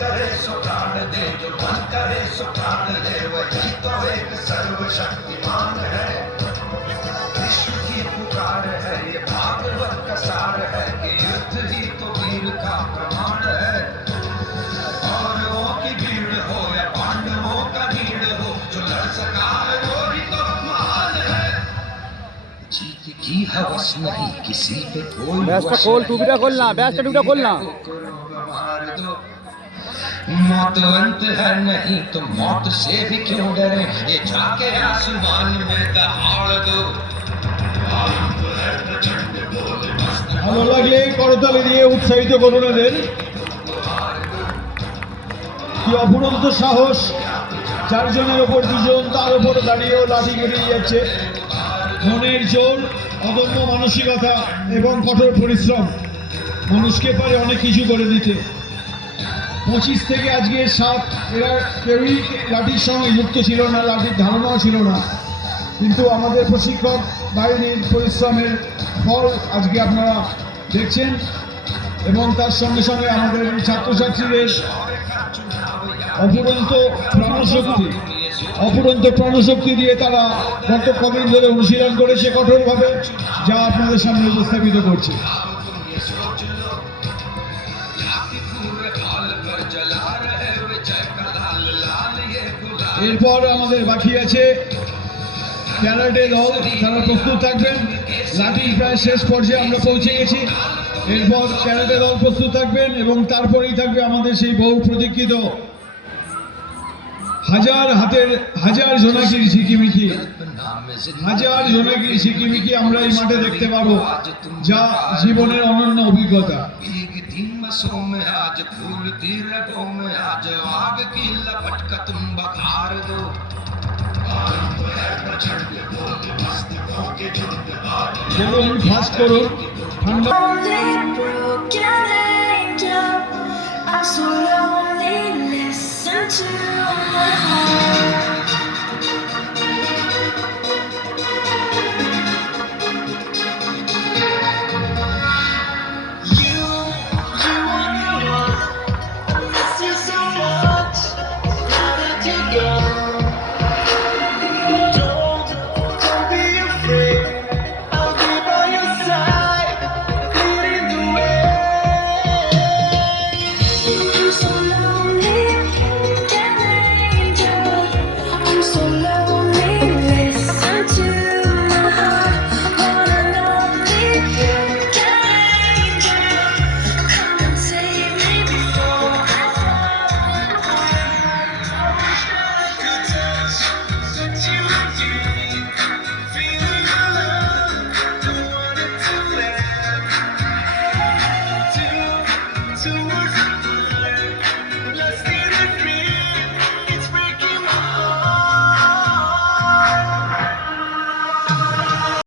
करे सो प्राण दे, जो मन करे सो प्राण ले, वही तो एक सर्वशक्तिमान है। विश्व की पुकार है, ये भागवत का सार है कि युद्ध ही तो वीर का प्रमाण है। कौरवों की भीड़ हो या पांडवों का भीड़ हो, जो लड़ सका है वो ही तो महान है। जीत की हवस नहीं किसी पे कोई, ব্যাসটা খোল, টুপিটা খোল না, ব্যাসটা টুপিটা খোল না। मार दो, मौत अंत है नहीं तो मौत से भी क्यों डरे, ये जाके आसमान में दहाड़ दो। ভালো লাগলে করতালি দিয়ে উৎসাহিত করুন এদের। কি অফুরন্ত সাহস, চারজনের ওপর দুজন, তার উপর দাঁড়িয়েও লাঠি বেরিয়ে যাচ্ছে। মনের জোর, অদম্য মানসিকতা এবং কঠোর পরিশ্রম মানুষকে পারে অনেক কিছু করে দিতে। 25 থেকে আজকে 7, এরা কেউই লাঠির সঙ্গে যুক্ত ছিল না, লাঠির ধারণাও ছিল না, কিন্তু আমাদের প্রশিক্ষক বাহিনীর পরিশ্রমের ফল আজকে আপনারা দেখছেন। এবং তার সঙ্গে সঙ্গে আমাদের ছাত্রছাত্রীদের অফুরন্ত প্রাণশক্তি দিয়ে তারা গত কদিন ধরে অনুশীলন করেছে কঠোরভাবে, যা আপনাদের সামনে উপস্থাপিত করছে। এরপর আমাদের বাকি আছে ক্যারাটে দল, তারা প্রস্তুত থাকবেন। লাঠির প্রায় শেষ পর্যায়ে আমরা পৌঁছে গেছি। এরপর ক্যারাটে দল প্রস্তুত থাকবেন এবং তারপরেই থাকবে আমাদের সেই বহু প্রতীক্ষিত হাজার জোনাকির ঝিকিমিকি। হাজার জোনাকির ঝিকিমিকি আমরা এই মাঠে দেখতে পাবো, যা জীবনের অনন্য অভিজ্ঞতা। आज फूलती रगों में आज आग की लपट का तुम बखार दो। চলুন ফাস্ট করুন। ঠান্ডা I'm so lonely, listen to